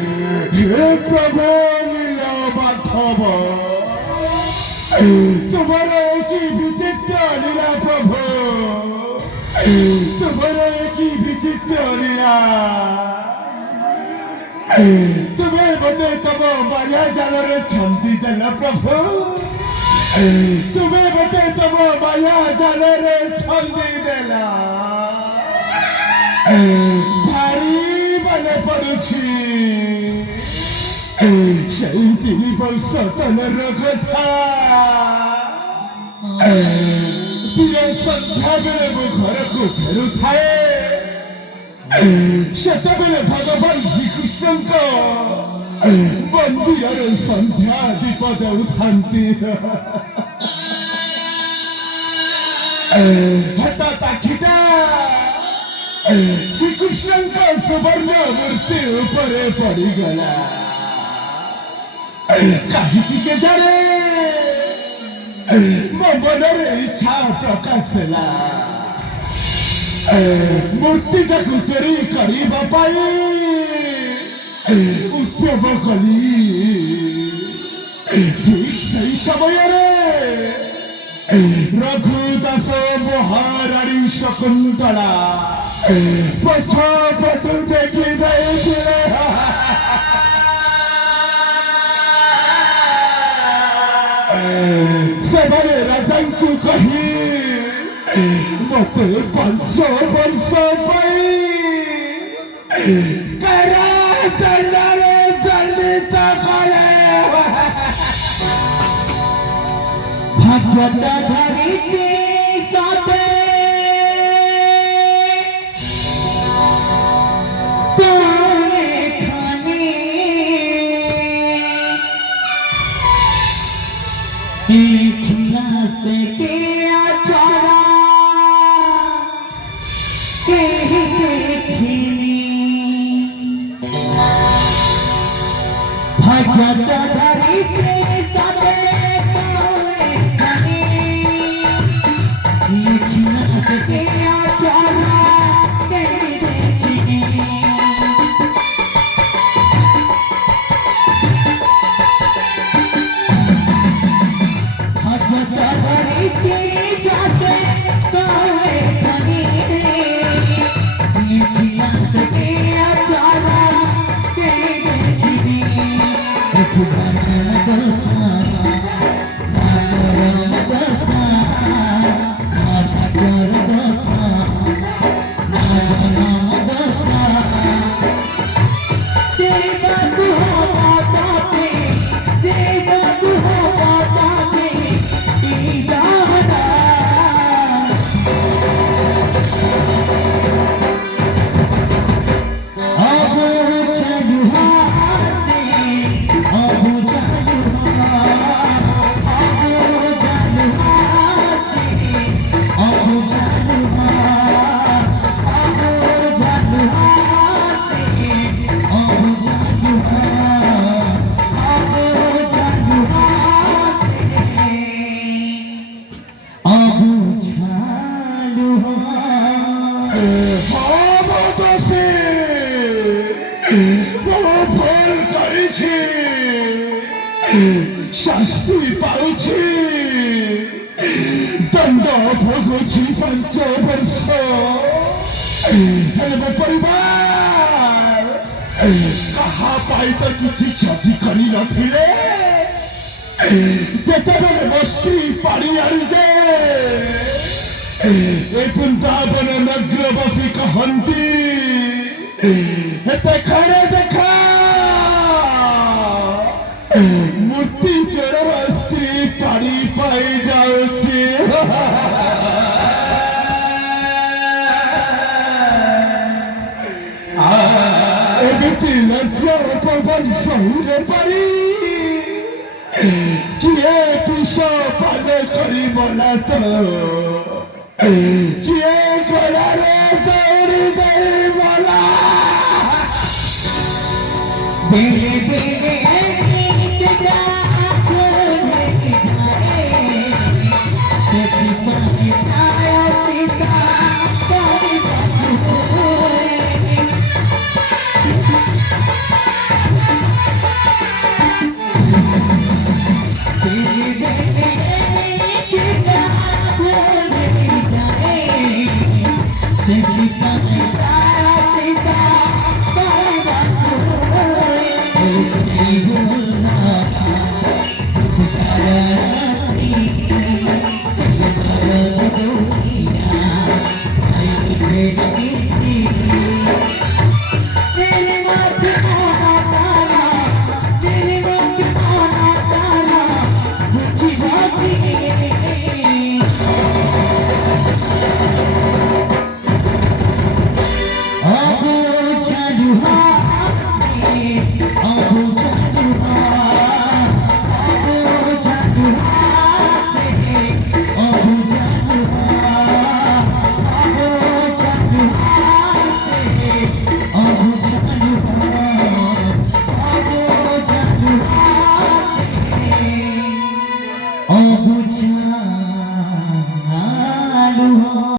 हे प्रभु नीला माधव तुम्हारा की विचित्र लीला प्रभु तुम्हारा की विचित्र लीला तुम्हें मते तब माया जाल रे छंदी देला प्रभु तुम्हें मते तब माया जाल रे छंदी देला भारी बले पड़ुछि সেই 3 বর্ষ তলর কথা দিনে সন্ধ্যা বেলে মো ঘরকু ফেরুথায়ে সেতবেলে ভগবান শ্রীকৃষ্ণଙ୍କ মন্দিରରେ ସନ୍ଧ୍ୟା ଦୀପ ଦେଉଥାନ୍ତି ହଠାତ୍ ଆଖିଟା ଶ୍ରୀକୃଷ୍ଣଙ୍କ ସୁବର୍ଣ୍ଣ ମୂର୍ତ୍ତି ଉପରେ ପଡ଼ିଗଲା କାହିଁକି କେଜାଣି ମୋ ମନରେ ଇଚ୍ଛା ପ୍ରକାଶ ହେଲା ମୂର୍ତ୍ତିଟାକୁ ଚୋରି କରିବା ପାଇଁ ଉଦ୍ୟମ କଲି ଠିକ୍ ସେହି ସମୟରେ ରଘୁଦାସ ମହାରାଣୀ ଶକୁନ୍ତଳା ପଛ ପଟୁ ଦେଖି ଦେଇଥିଲେ ସେମାନେ ରାଜାଙ୍କୁ କହି ମତେ 500 ବର୍ଷ ପାଇଁ କାରାଦଣ୍ଡରେ ଦଣ୍ଡିତ କଲେ ଭାଗବତ ଧରିଛି ସତେ ତୁମେ ଖାନି लिखना से के अचारा के देखनी भगत धरिते सते लिखना से के अचारा के देखनी শাস্তি পাউছি দণ্ড ভোগুছি 5 ବର୍ଷ ହେଲେ ମୋ ପରିବାର କାହା ପାଇଁ ତ କିଛି କ୍ଷତି କରିନଥିଲେ ଯେତେବେଳେ ମୋ ସ୍ତ୍ରୀ ପାଣି ଆଣିଯାଏ ଏ ବୃନ୍ଦାବନ ନଗ୍ର ବସି କହନ୍ତି ଦେଖା ମୂର୍ତ୍ତି ଚୋରର ସ୍ତ୍ରୀ ପାଣି ପାଇ ଯାଉଛି ଏମିତି ଲଜ୍ଜା ଅପମାନ ସହିଲେ ପାରି କିଏ ବିଷ ପାନ କରି ମଲା ତ କିଏ ଗଳାରେ ଦୌଡ଼ି ଦେଇ ମଲା बेले बेले